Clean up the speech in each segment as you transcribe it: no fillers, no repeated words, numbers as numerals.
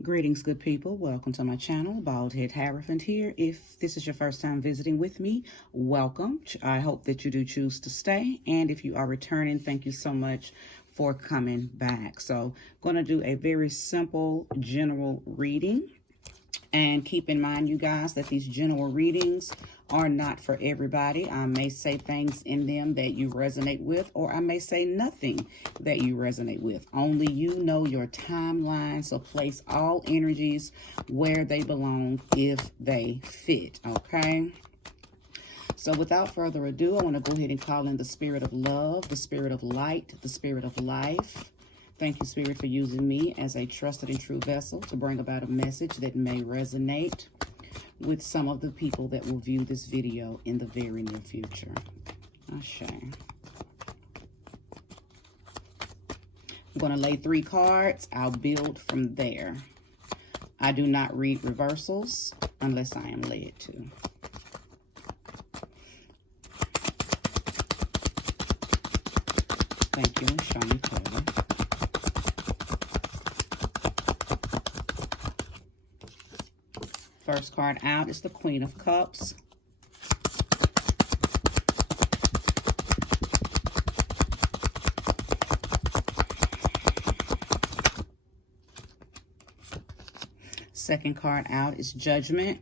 Greetings, good people. Welcome to my channel, Bald Head Hierophant here. If this is your first time visiting with me, welcome. I hope that you do choose to stay. And if you are returning, thank you so much for coming back. So I'm going to do a very simple general reading. And keep in mind, you guys, that these general readings are not for everybody. I may say things in them that you resonate with, or I may say nothing that you resonate with. Only you know your timeline, so place all energies where they belong if they fit, okay? So without further ado, I want to go ahead and call in the spirit of love, the spirit of light, the spirit of life. Thank you, Spirit, for using me as a trusted and true vessel to bring about a message that may resonate with some of the people that will view this video in the very near future. Ashe. I'm going to lay 3 cards. I'll build from there. I do not read reversals unless I am led to. Thank you, and show me clearly. First card out is the Queen of Cups. Second card out is Judgment.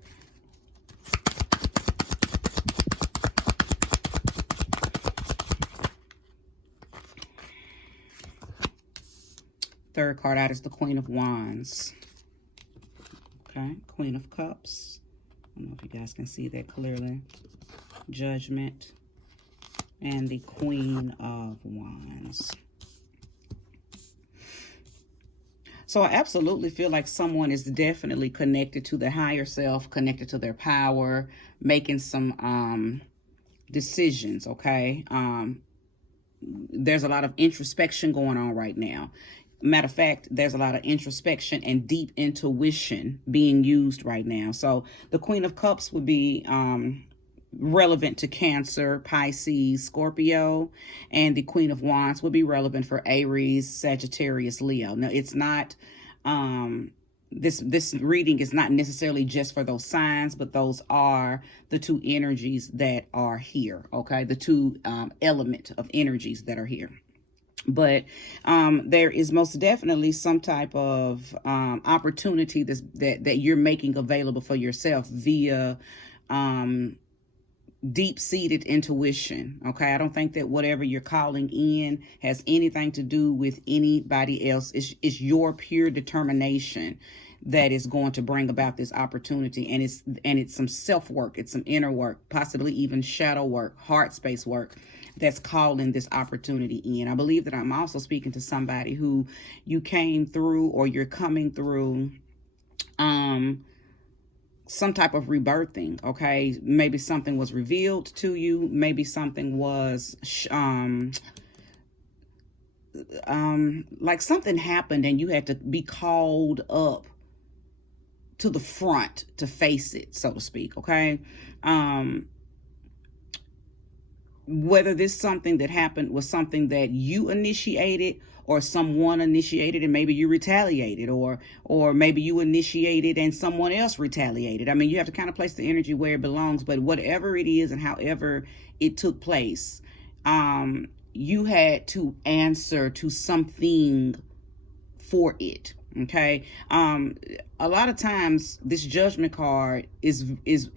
Third card out is the Queen of Wands. Okay, Queen of Cups. I don't know if you guys can see that clearly. Judgment. And the Queen of Wands. So I absolutely feel like someone is definitely connected to their higher self, connected to their power, making some decisions, okay? There's a lot of introspection going on right now. Matter of fact, there's a lot of introspection and deep intuition being used right now. So the Queen of Cups would be relevant to Cancer, Pisces, Scorpio, and the Queen of Wands would be relevant for Aries, Sagittarius, Leo. Now, it's not, this reading is not necessarily just for those signs, but those are the 2 energies that are here, okay? The 2 element of energies that are here. But there is most definitely some type of opportunity that you're making available for yourself via deep-seated intuition, okay? I don't think that whatever you're calling in has anything to do with anybody else. It's your pure determination that is going to bring about this opportunity, and it's some self-work, it's some inner work, possibly even shadow work, heart space work that's calling this opportunity in. I believe that I'm also speaking to somebody who you came through, or you're coming through some type of rebirthing, okay? Maybe something was revealed to you, maybe something was like something happened and you had to be called up to the front to face it, so to speak, okay? Whether this something that happened was something that you initiated, or someone initiated and maybe you retaliated, or maybe you initiated and someone else retaliated. I mean, you have to kind of place the energy where it belongs, but whatever it is and however it took place, you had to answer to something for it. Okay. A lot of times this Judgment card is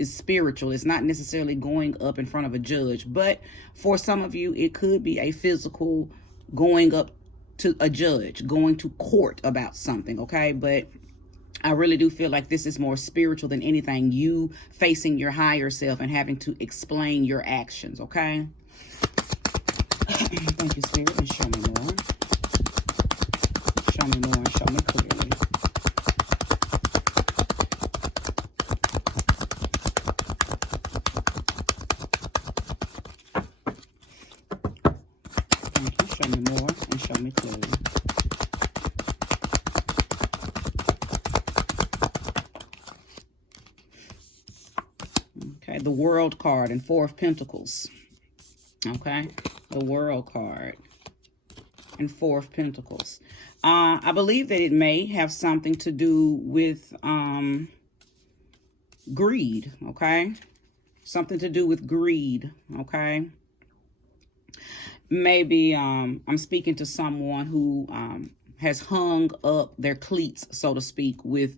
spiritual. It's not necessarily going up in front of a judge, but for some of you, it could be a physical going up to a judge, going to court about something. Okay. But I really do feel like this is more spiritual than anything. You facing your higher self and having to explain your actions. Okay. Thank you, Spirit, and show me more. Show me more and show me clearly. Thank you. Show me more and show me clearly. Okay, the World card and 4 of Pentacles. Okay, the World card. and Four of Pentacles. I believe that it may have something to do with greed, okay? Something to do with greed, okay? Maybe I'm speaking to someone who has hung up their cleats, so to speak, with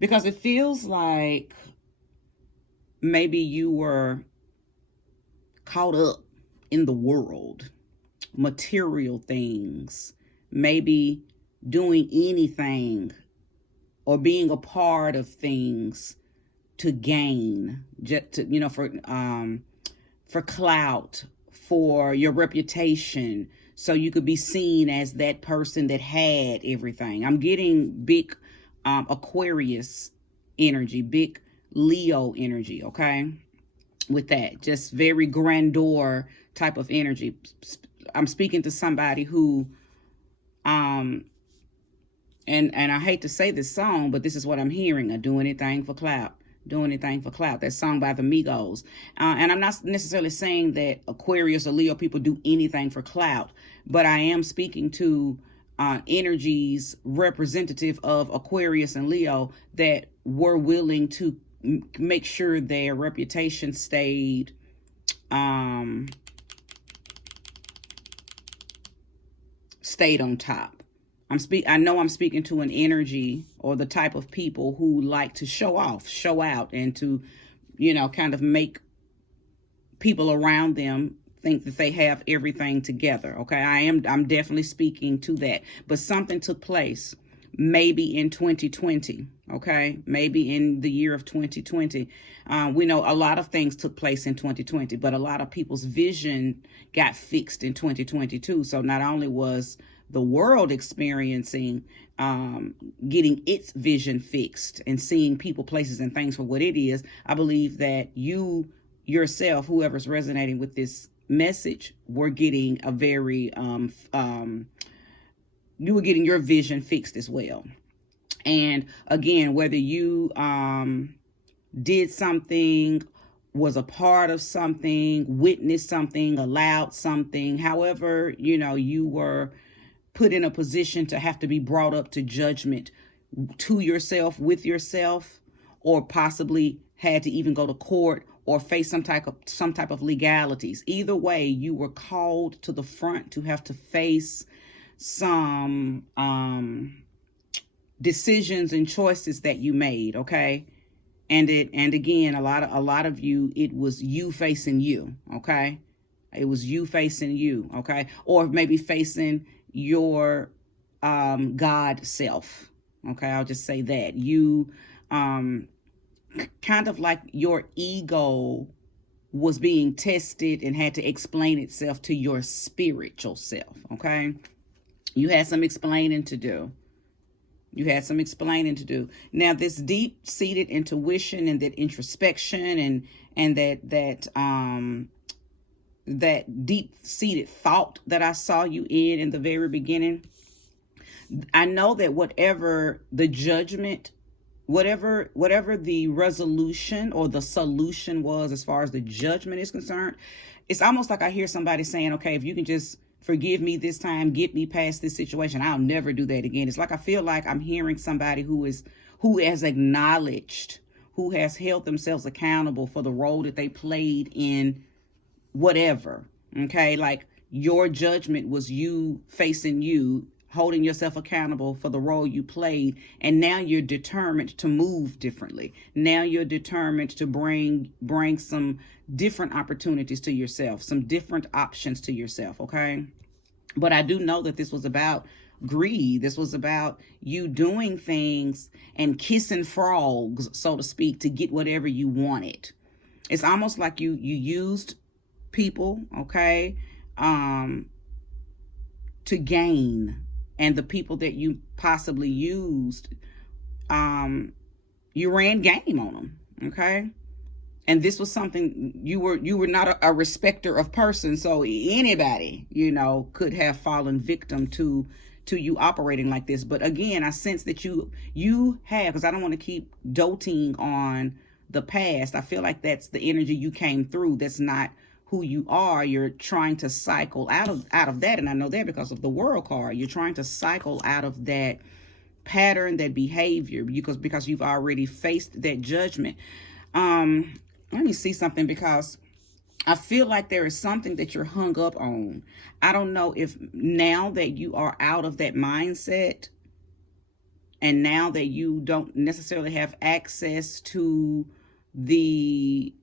because it feels like maybe you were caught up in the world, material things, maybe doing anything or being a part of things to gain, just to, you know, for clout, for your reputation, so you could be seen as that person that had everything. I'm getting big Aquarius energy, big Leo energy, okay? With that, just very grandeur type of energy. I'm speaking to somebody who, and I hate to say this song, but this is what I'm hearing: I do anything for clout. Do anything for clout. That song by the Migos. And I'm not necessarily saying that Aquarius or Leo people do anything for clout, but I am speaking to energies representative of Aquarius and Leo that were willing to make sure their reputation stayed on top. I know I'm speaking to an energy or the type of people who like to show off, show out, and to, you know, kind of make people around them think that they have everything together. Okay, I'm definitely speaking to that. But something took place maybe in 2020. Okay, maybe in the year of 2020. We know a lot of things took place in 2020, but a lot of people's vision got fixed in 2022. So not only was the world experiencing getting its vision fixed and seeing people, places, and things for what it is, I believe that you yourself, whoever's resonating with this message, were getting a very you were getting your vision fixed as well. And again, whether you did something, was a part of something, witnessed something, allowed something, however, you know, you were put in a position to have to be brought up to judgment to yourself, with yourself, or possibly had to even go to court or face some type of legalities. Either way, you were called to the front to have to face some decisions and choices that you made, okay? And again, a lot of you, it was you facing you, okay? It was you facing you, okay? Or maybe facing your God self, okay? I'll just say that. You kind of like your ego was being tested and had to explain itself to your spiritual self, okay? You had some explaining to do. You had some explaining to do. Now, this deep-seated intuition and that introspection and that deep-seated thought that I saw you in the very beginning, I know that whatever the judgment, whatever the resolution or the solution was as far as the judgment is concerned, it's almost like I hear somebody saying, okay, if you can just forgive me this time, get me past this situation, I'll never do that again. It's like I feel like I'm hearing somebody who has acknowledged, who has held themselves accountable for the role that they played in whatever, okay? Like your judgment was you facing you, holding yourself accountable for the role you played, and now you're determined to move differently. Now you're determined to bring some different opportunities to yourself, some different options to yourself, okay? But I do know that this was about greed. This was about you doing things and kissing frogs, so to speak, to get whatever you wanted. It's almost like you used people, okay, to gain. And the people that you possibly used, you ran game on them, okay? And this was something you were not a respecter of persons, so anybody, you know, could have fallen victim to you operating like this. But again, I sense that you have, because I don't want to keep doting on the past. I feel like that's the energy you came through. That's not who you are. You're trying to cycle out of that, and I know that because of the World card. You're trying to cycle out of that pattern, that behavior, because you've already faced that judgment. Let me see something, because I feel like there is something that you're hung up on. I don't know if now that you are out of that mindset, and now that you don't necessarily have access to the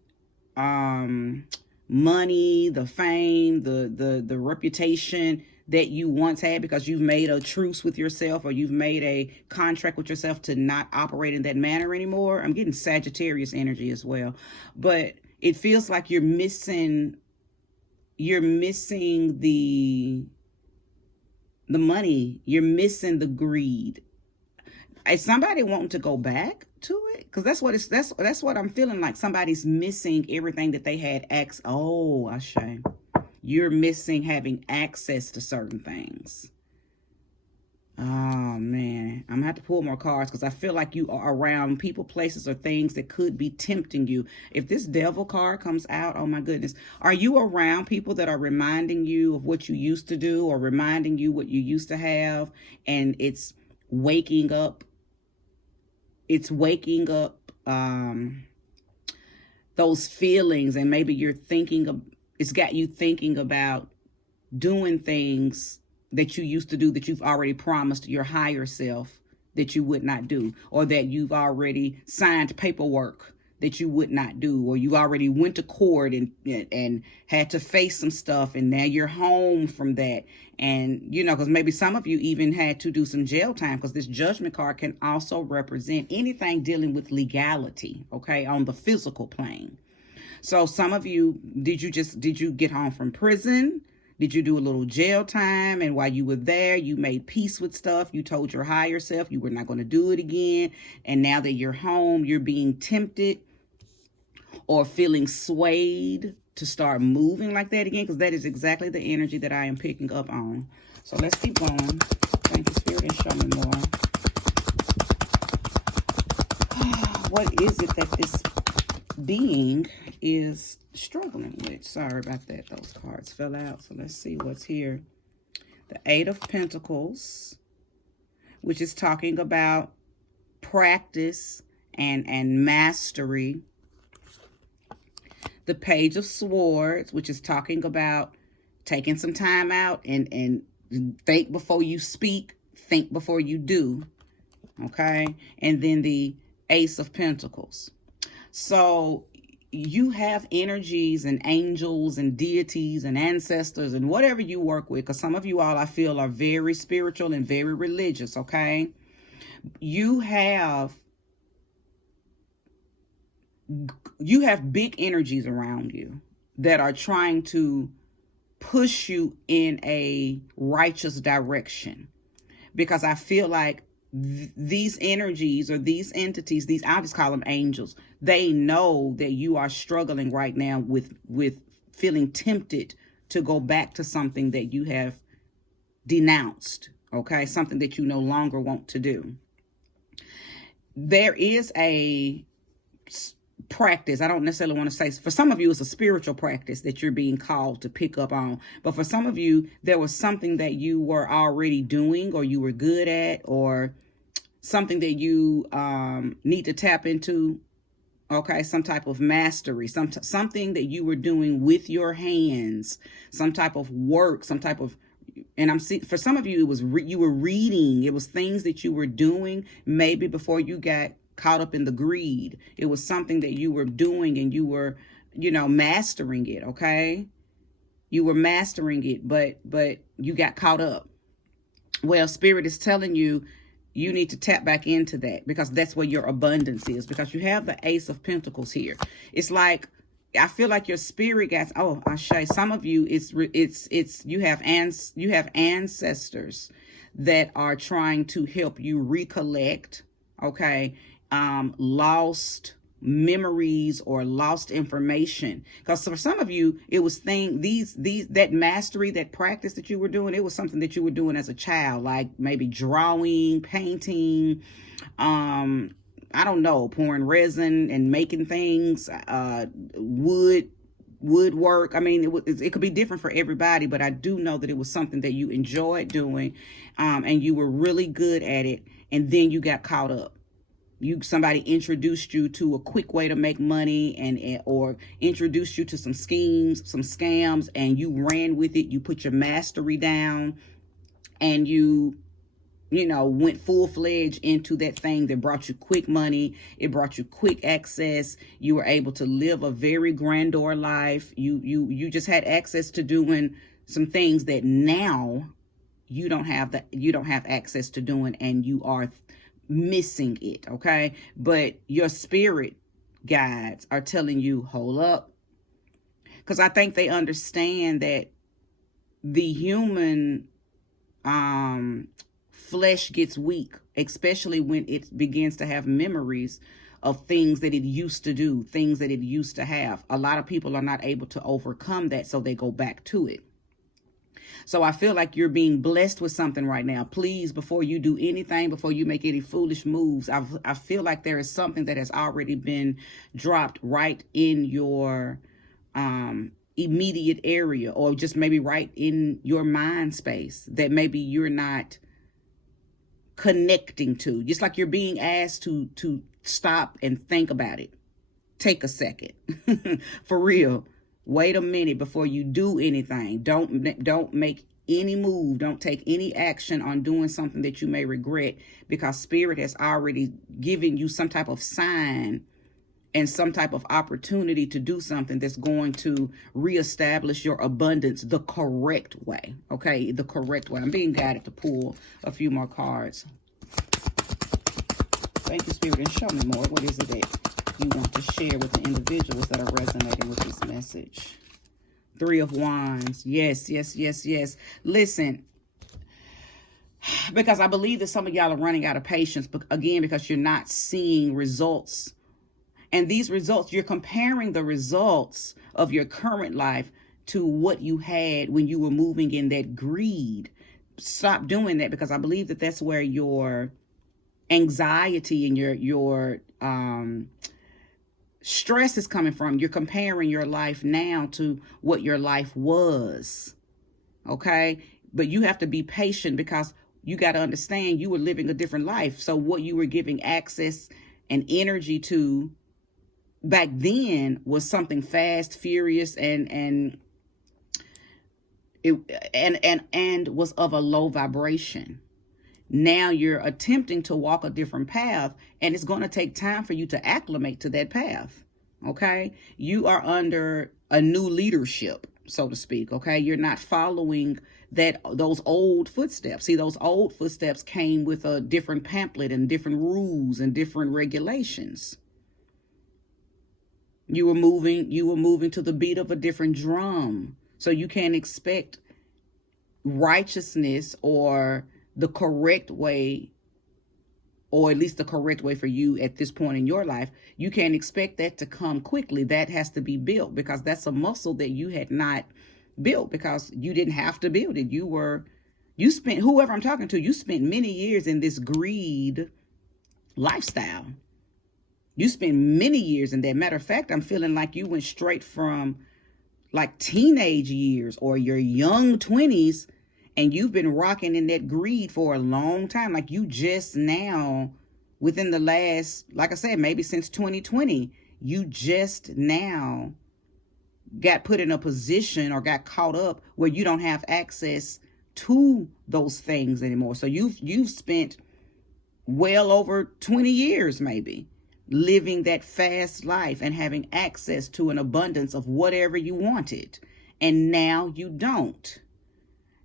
money, the fame, the reputation that you once had, because you've made a truce with yourself, or you've made a contract with yourself to not operate in that manner anymore. I'm getting Sagittarius energy as well, but it feels like you're missing the money, you're missing the greed. Is somebody wanting to go back to it? Because that's what I'm feeling like. Somebody's missing everything that they had Ashe. You're missing having access to certain things. Oh man, I'm gonna have to pull more cards, because I feel like you are around people, places, or things that could be tempting you. If this Devil card comes out, oh my goodness, are you around people that are reminding you of what you used to do, or reminding you what you used to have, and it's waking up those feelings, and maybe you're thinking of, it's got you thinking about doing things that you used to do, that you've already promised your higher self that you would not do, or that you've already signed paperwork that you would not do, or you already went to court and had to face some stuff, and now you're home from that. And because maybe some of you even had to do some jail time, because this Judgment card can also represent anything dealing with legality, okay, on the physical plane. So some of you, did you get home from prison? Did you do a little jail time? And while you were there, you made peace with stuff. You told your higher self you were not going to do it again. And now that you're home, you're being tempted or feeling swayed to start moving like that again, because that is exactly the energy that I am picking up on. So let's keep going. Thank you, Spirit, and show me more. What is it that this being is struggling with? Sorry about that. Those cards fell out. So let's see what's here. The Eight of Pentacles, which is talking about practice and mastery. The Page of Swords, which is talking about taking some time out and think before you speak, think before you do. Okay. And then the Ace of Pentacles. So you have energies and angels and deities and ancestors and whatever you work with, because some of you all, I feel, are very spiritual and very religious, okay? You have big energies around you that are trying to push you in a righteous direction, because I feel like these energies, or these entities, I'll just call them angels, they know that you are struggling right now with feeling tempted to go back to something that you have denounced, okay? Something that you no longer want to do. There is a practice, I don't necessarily want to say, for some of you it's a spiritual practice that you're being called to pick up on, but for some of you there was something that you were already doing, or you were good at, or something that you need to tap into, okay? Some type of mastery, something that you were doing with your hands, some type of work, some type of, and I'm seeing for some of you it was you were reading, it was things that you were doing maybe before you got caught up in the greed. It was something that you were doing, and you were, mastering it, okay? You were mastering it, but you got caught up. Well, Spirit is telling you, you need to tap back into that, because that's where your abundance is, because you have the Ace of Pentacles here. It's like, I feel like your spirit got, Ashe, some of you, you have ancestors that are trying to help you recollect, okay, lost memories or lost information. Because for some of you, it was that mastery, that practice that you were doing, it was something that you were doing as a child, like maybe drawing, painting, I don't know, pouring resin and making things, woodwork. I mean, it could be different for everybody, but I do know that it was something that you enjoyed doing, and you were really good at it, and then you got caught up. Somebody introduced you to a quick way to make money, and or introduced you to some schemes, some scams, and you ran with it. You put your mastery down, and you went full-fledged into that thing that brought you quick money. It brought you quick access. You were able to live a very grandeur life. You just had access to doing some things that now you don't have access to doing, and you are missing it. Okay. But your spirit guides are telling you, hold up. Because I think they understand that the human flesh gets weak, especially when it begins to have memories of things that it used to do, things that it used to have. A lot of people are not able to overcome that, so they go back to it. So I feel like you're being blessed with something right now. Please, before you do anything, before you make any foolish moves, I feel like there is something that has already been dropped right in your immediate area, or just maybe right in your mind space that maybe you're not connecting to. Just like you're being asked to stop and think about it. Take a second. For real. Wait a minute before you do anything. Don't make any move. Don't take any action on doing something that you may regret, because Spirit has already given you some type of sign and some type of opportunity to do something that's going to reestablish your abundance the correct way. Okay, the correct way. I'm being guided to pull a few more cards. Thank you, Spirit, and show me more. What is it that you want to share with the individuals that are resonating with this message? Three of Wands. Yes, yes, yes, yes. Listen, because I believe that some of y'all are running out of patience, but again, because you're not seeing results. And these results, you're comparing the results of your current life to what you had when you were moving in that greed. Stop doing that, because I believe that that's where your anxiety and your stress is coming from. You're comparing your life now to what your life was. Okay? But you have to be patient, because you got to understand you were living a different life. So what you were giving access and energy to back then was something fast, furious, and was of a low vibration. Now you're attempting to walk a different path, and it's going to take time for you to acclimate to that path. Okay? You are under a new leadership, so to speak. Okay? You're not following those old footsteps. See, those old footsteps came with a different pamphlet and different rules and different regulations. You were moving to the beat of a different drum. So you can't expect righteousness or the correct way, or at least the correct way for you at this point in your life. You can't expect that to come quickly. That has to be built, because that's a muscle that you had not built, because you didn't have to build it. You spent, whoever I'm talking to, you spent many years in this greed lifestyle. You spent many years in that. Matter of fact, I'm feeling like you went straight from like teenage years or your young 20s, and you've been rocking in that greed for a long time. Like you just now, within the last, like I said, maybe since 2020, you just now got put in a position or got caught up where you don't have access to those things anymore. So you've spent well over 20 years maybe living that fast life and having access to an abundance of whatever you wanted. And now you don't.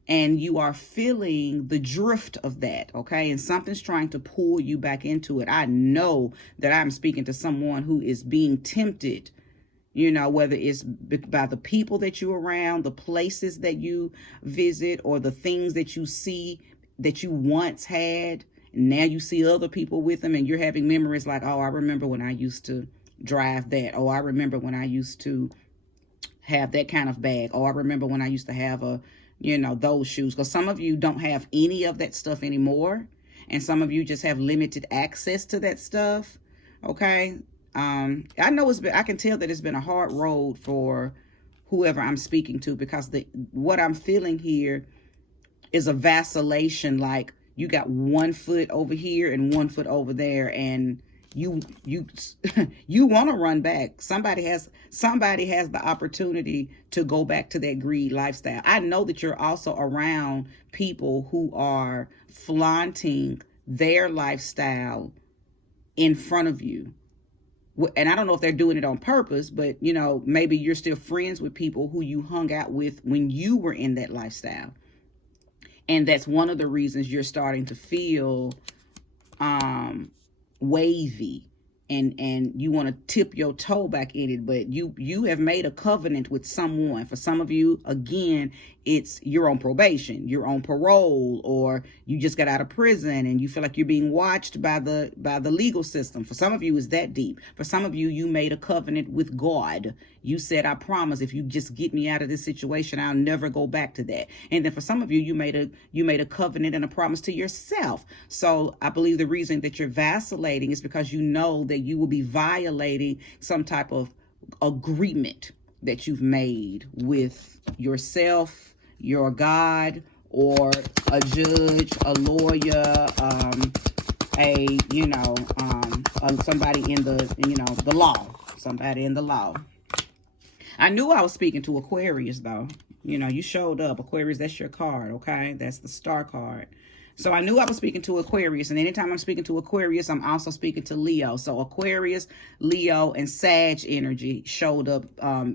And you are feeling the drift of that, okay? And something's trying to pull you back into it. I know that I'm speaking to someone who is being tempted, whether it's by the people that you're around, the places that you visit, or the things that you see that you once had. And now you see other people with them, and you're having memories like, oh, I remember when I used to drive that. Oh, I remember when I used to have that kind of bag. Oh, I remember when I used to have those shoes. Because some of you don't have any of that stuff anymore, and some of you just have limited access to that stuff. Okay. I know I can tell that it's been a hard road for whoever I'm speaking to, because what I'm feeling here is a vacillation. Like you got 1 foot over here and 1 foot over there, and you you want to run back. Somebody has the opportunity to go back to that greed lifestyle. I know that you're also around people who are flaunting their lifestyle in front of you. And I don't know if they're doing it on purpose, but maybe you're still friends with people who you hung out with when you were in that lifestyle. And that's one of the reasons you're starting to feel wavy, and you want to tip your toe back in it. But you have made a covenant with someone. For some of you, again, it's you're on probation, you're on parole, or you just got out of prison and you feel like you're being watched by the legal system. For some of you, it's that deep. For some of you, you made a covenant with God. You said, I promise, if you just get me out of this situation, I'll never go back to that. And then for some of you, you made a covenant and a promise to yourself. So I believe the reason that you're vacillating is because you know that you will be violating some type of agreement that you've made with yourself, your God, or a judge, a lawyer, somebody in the law, somebody in the law. I knew I was speaking to Aquarius, though. You showed up. Aquarius, that's your card, okay? That's the star card. So I knew I was speaking to Aquarius. And anytime I'm speaking to Aquarius, I'm also speaking to Leo. So Aquarius, Leo, and Sag energy showed up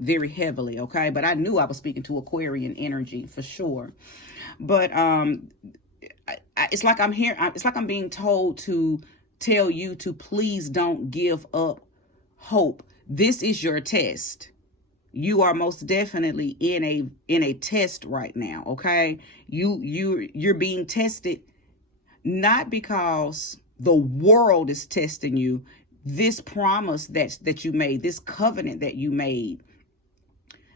very heavily, okay? But I knew I was speaking to Aquarian energy for sure. But it's like I'm here. It's like I'm being told to tell you to please don't give up hope. This is your test. You are most definitely in a test right now, okay? You're being tested, not because the world is testing you. This promise that you made, this covenant that you made,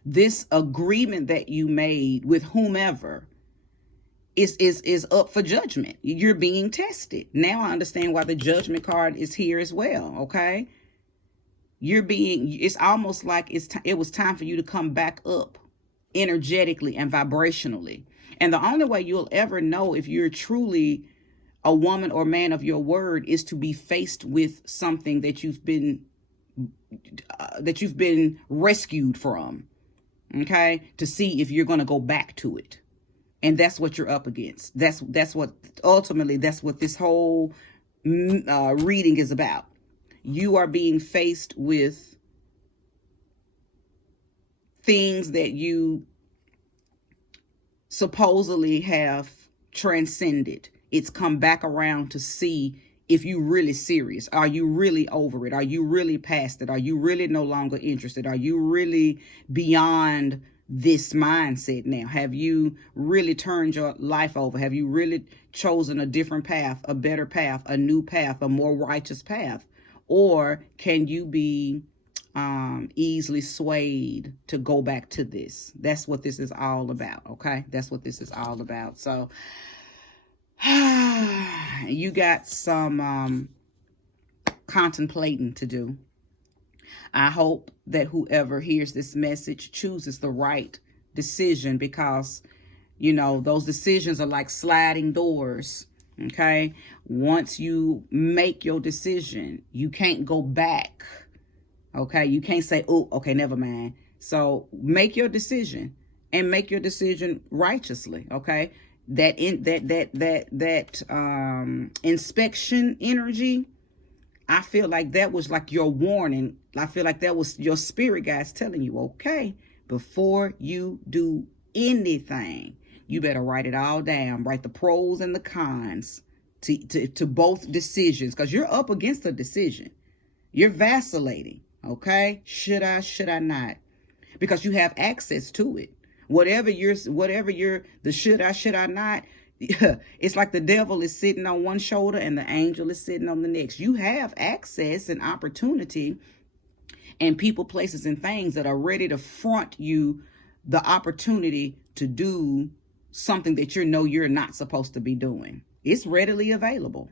this agreement that you made with whomever is up for judgment. You're being tested. Now I understand why the judgment card is here as well, okay? It's almost like it was time for you to come back up energetically and vibrationally. And the only way you'll ever know if you're truly a woman or man of your word is to be faced with something that you've been rescued from, okay? To see if you're going to go back to it. And that's what you're up against. That's what this whole reading is about. You are being faced with things that you supposedly have transcended. It's come back around to see if you're really serious. Are you really over it? Are you really past it? Are you really no longer interested? Are you really beyond this mindset now? Have you really turned your life over? Have you really chosen a different path, a better path, a new path, a more righteous path? Or can you be easily swayed to go back to this? That's what this is all about, okay? That's what this is all about. So you got some contemplating to do. I hope that whoever hears this message chooses the right decision, because, those decisions are like sliding doors. Okay. Once you make your decision, you can't go back. Okay. You can't say, oh, okay, never mind. So make your decision, and make your decision righteously. Okay. That inspection energy, I feel like that was like your warning. I feel like that was your spirit guides telling you, okay, before you do anything, you better write it all down. Write the pros and the cons to both decisions, because you're up against a decision. You're vacillating, okay? Should I not? Because you have access to it. Whatever the should I not, it's like the devil is sitting on one shoulder and the angel is sitting on the next. You have access and opportunity and people, places, and things that are ready to front you the opportunity to do something that you're not supposed to be doing. It's readily available.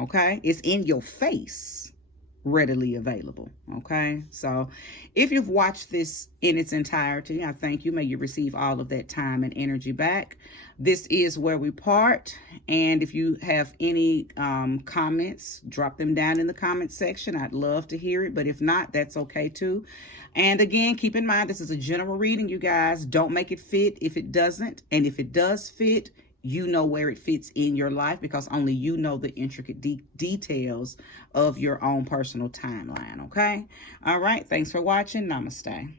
Okay? It's in your face. readily available. Okay, so if you've watched this in its entirety, I thank you. May you receive all of that time and energy back. This is where we part, and if you have any comments, drop them down in the comment section. I'd love to hear it, but if not, that's okay too. And again, keep in mind, this is a general reading, you guys. Don't make it fit if it doesn't, and if it does fit, you know where it fits in your life, because only you know the intricate details of your own personal timeline. Okay, all right, thanks for watching. Namaste.